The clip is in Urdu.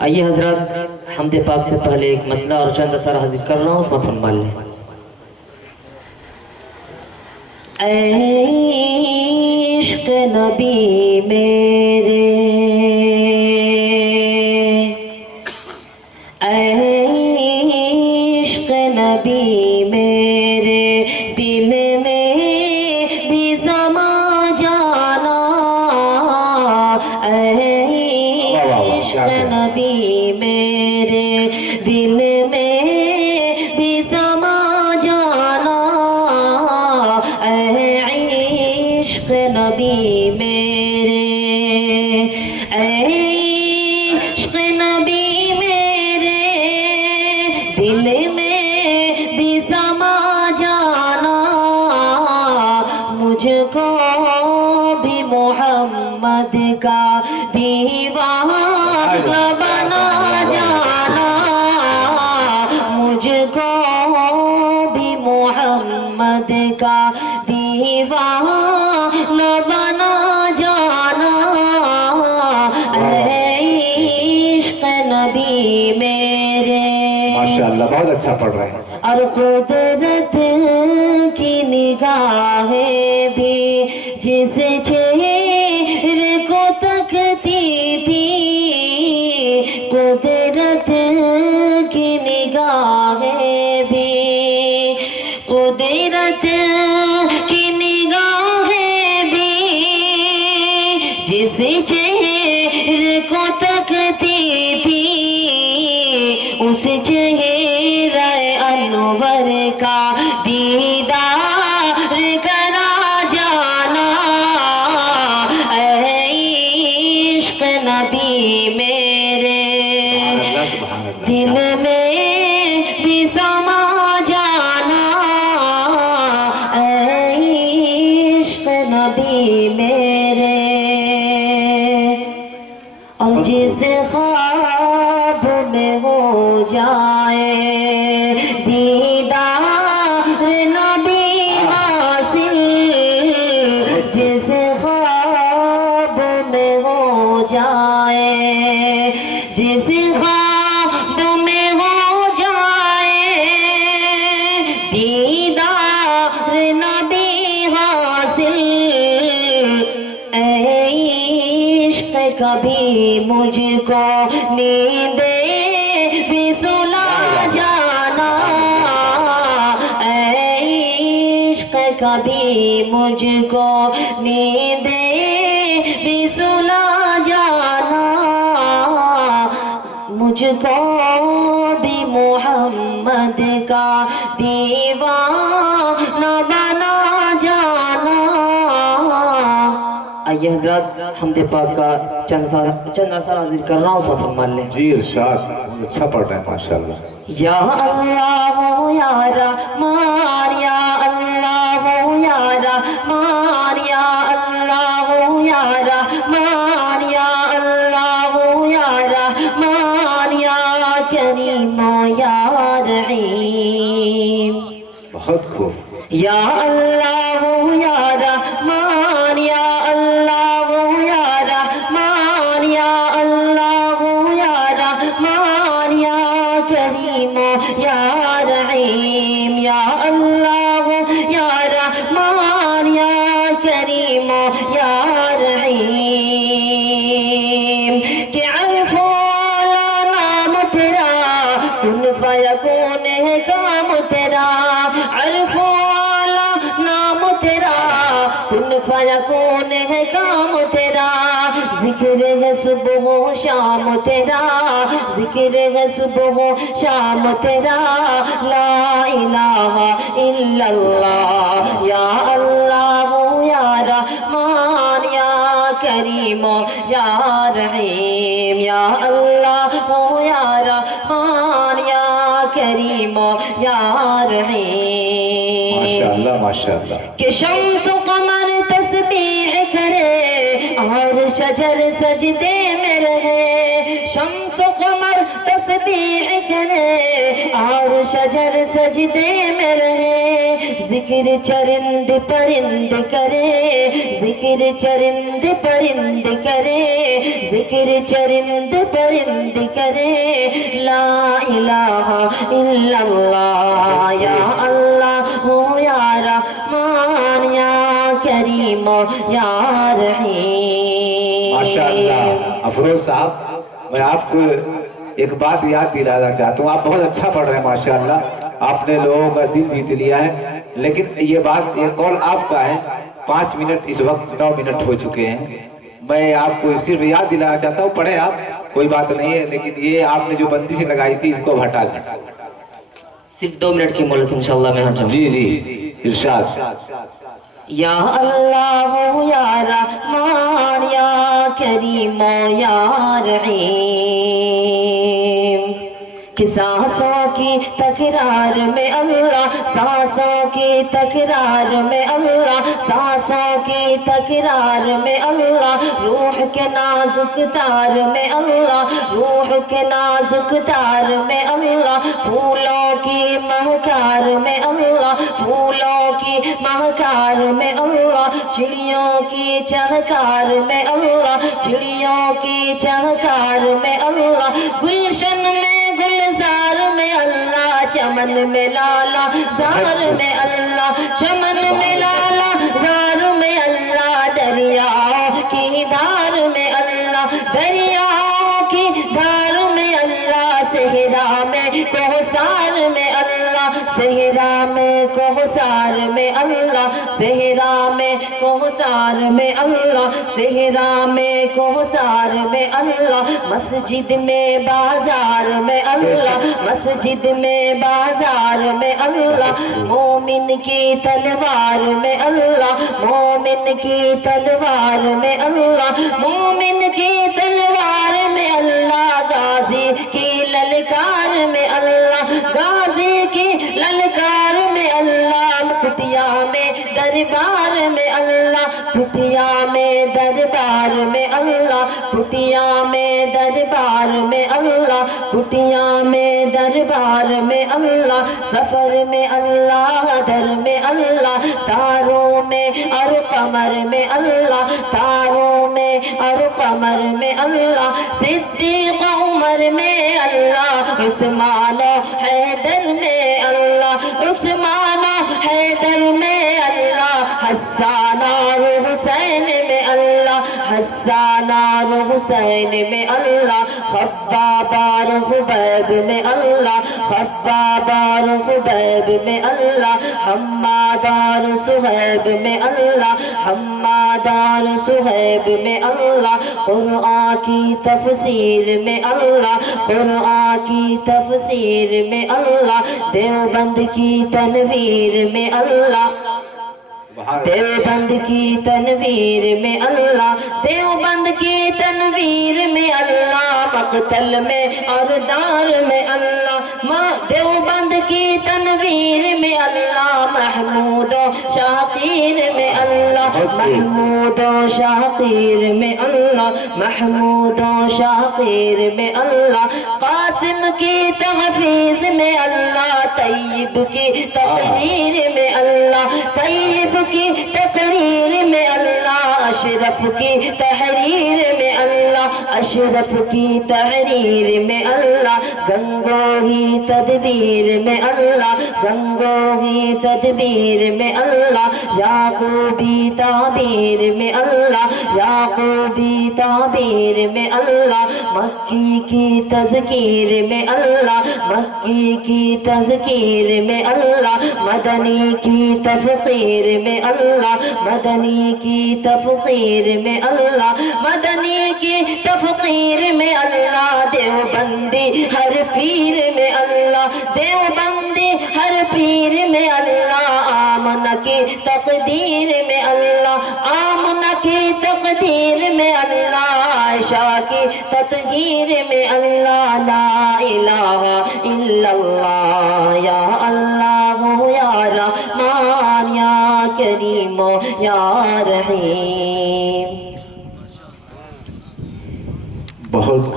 آئیے حضرات حمد پاک سے پہلے ایک مطلع اور چند اثر حاضر کر رہا ہوں، اس میں فرمان لیں۔ اے عشق نبی میرے، اے عشق نبی میرے، دل میں بھی سما جانا، اے عشق نبی میرے، دل میں بھی سما جانا، اے عشق نبی میرے، اے عشق نبی میرے، دل میں بھی سما جانا، مجھ کو بھی محمد کا دیوانہ بنا جانا، مجھ کو بھی محمد کا دیوانہ بنا جانا، اے عشق نبی میرے۔ ماشاءاللہ بہت اچھا پڑھ رہے ہیں۔ اور قدرت کی نگاہیں بھی جس چہرے کو تکتی تھی، قدرت کی نگاہیں بھی، قدرت کی نگاہیں بھی جس چہرے کو تکتی تھی، اس چہرہ انور کا دیدار کرا جانا، اے عشق نبی میرے، دل میں بھی سما جانا، اے عشق نبی میرے۔ اور جس خواب میں ہو جائے دیدار نبی حاصل، جس خواب میں ہو جائے، جس خواب میں ہو جائے دیدار نبی حاصل، اے عشق کبھی مجھ کو نیند بھی سلا جانا، اے عشق کبھی مجھ کو نیند بھی سلا جانا، مجھ کو بھی محمد کا دیوانہ بنا جانا۔ آئیے حضرات حمد پاک کا چند اثر حاضر کر رہا ہوں، اس میں فرمان لیں۔ جی ارشاد، اچھا پڑھ رہے ہیں ماشاءاللہ۔ یا اللہ یا رحمان، یا اللہ یا رحمان، یا اللہ یا رحمان، یا اللہ یا رحمان، یا کریم یا رحیم۔ بہت خوب۔ یا اللہ یا رحمان، یا اللہ یا رحمان، یا اللہ یا رحمان، یا کریم یا رحیم، یا اللہ یا رحمان، یا کریم یا رحیم۔ کہ عرف والا نام تیرا، کن فیکون ہے کام تیرا، عرف والا نام تیرا، کن فیکون ہے کام تیرا، ذکر ہے صبح و شام تیرا، ذکر ہے صبح و شام تیرا، لا الہ الا اللہ، یا اللہ یا رحمان، یا کریم یا رحیم، یا اللہ یا رحمان، یا کریم یا رحیم۔ ماشاءاللہ ماشاءاللہ۔ کہ شمس و قمر تسبیح کرے اور شجر سجدے میں رہے، شمس و قمر تسبیح کرے اور شجر سجدے میں رہے، ذکر چرند پرند کرے، ذکر چرند پرند کرے، ذکر چرند پرند کرے، لا الہ الا اللہ یا اللہ یا رحمان یا کریم یا رحیم۔ ماشاءاللہ افروز صاحب، میں آپ کو ایک بات یاد دلانا چاہتا ہوں، آپ بہت اچھا پڑھ رہے ہیں ماشاءاللہ، آپ نے لوگوں کا دل جیت لیا ہے، لیکن یہ بات یہ قول آپ کا ہے، 5 منٹ اس وقت 9 منٹ ہو چکے ہیں، میں آپ کو صرف یاد دلانا چاہتا ہوں، پڑھیں آپ، کوئی بات نہیں ہے، لیکن یہ آپ نے جو بندش لگائی تھی اس کو ہٹا دیں۔ صرف 2 منٹ کی مہلت انشاءاللہ میں ہٹاؤں۔ جی جی ارشاد۔ یا اللہ یا رحمان یا کریم یا رحیم، کہ سانسوں کی تکرار میں اللہ، سانسوں کی تکرار میں اللہ، سانسوں کی تکرار میں اللہ، روح کے نازک تار میں اللہ، روح کے نازک تار میں اللہ، پھولوں کی مہکار میں اللہ، پھولوں کی مہکار میں اللہ، چڑیوں کی چہکار میں اللہ، چڑیوں کی چہکار میں اللہ، گلشن میں گلزار میں اللہ، چمن میں لالا زار میں اللہ، چمن میں لالا زار میں اللہ، دریاؤں کی دھار میں اللہ، دریاؤں کی دھار میں اللہ، صحرا میں کوثر میں اللہ، صحرا میں کوثر میں اللہ، صحرا میں کوثر میں اللہ، صحرا میں کوثر میں اللہ، مسجد میں بازار میں اللہ، مسجد میں بازار میں اللہ، مومن کی تلوار میں اللہ، مومن کی تلوار میں اللہ، مومن کی تلوار میں اللہ، غازی کی للکار میں اللہ، غازی کی للکار میں اللہ، کٹیا میں دربار میں اللہ، کٹیا میں دربار میں اللہ، کٹیا میں دربار میں اللہ، کٹیا میں دربار میں اللہ، سفر میں اللہ، در میں اللہ، تاروں میں اور قمر میں اللہ، تاروں میں اور قمر میں اللہ، صدیق عمر میں اللہ، عثمان و حیدر میں اللہ، عثمان و حیدر میں اللہ، حسان اور حسین میں اللہ، حسان اور حسین میں اللہ، خباب اور خبیب میں اللہ، خباب اور خبیب میں اللہ، حماد اور سہیب میں اللہ، حماد اور سہیب میں اللہ، قرآن کی تفسیر میں اللہ، قرآن کی تفسیر میں اللہ، دیوبند کی تنویر میں اللہ، دیوبند کی تنویر میں اللہ، دیوبند کی تنویر میں اللہ، مقتل میں اور دار میں اللہ، دیوبند کی تنویر میں اللہ، محمود و شاقیر میں اللہ، محمود و شاقیر میں اللہ، محمود و شاقیر میں اللہ، قاسم کی تحفیظ میں اللہ، طیب کی تقریر میں اللہ، طیب کی تقریر میں اللہ، اشرف کی تحریر میں اللہ، اشرف کی تحریر میں اللہ، گنگوہی تدبیر میں اللہ، گنگوہی تدبیر میں اللہ، یعقوبی تعبیر میں اللہ، یعقوبی تعبیر میں اللہ، مکی کی تذکیر میں اللہ، مکی کی تذکیر میں اللہ، مدنی کی تفقیر میں اللہ، مدنی کی تفقیر میں اللہ، مدنی کی تفقیر میں اللہ، دیوبندی ہر پیر میں اللہ، دیوبندی ہر پیر میں اللہ، آمنہ کی تقدیر میں اللہ، آمنہ کی تقدیر میں اللہ، عائشہ کی تطہیر میں اللہ،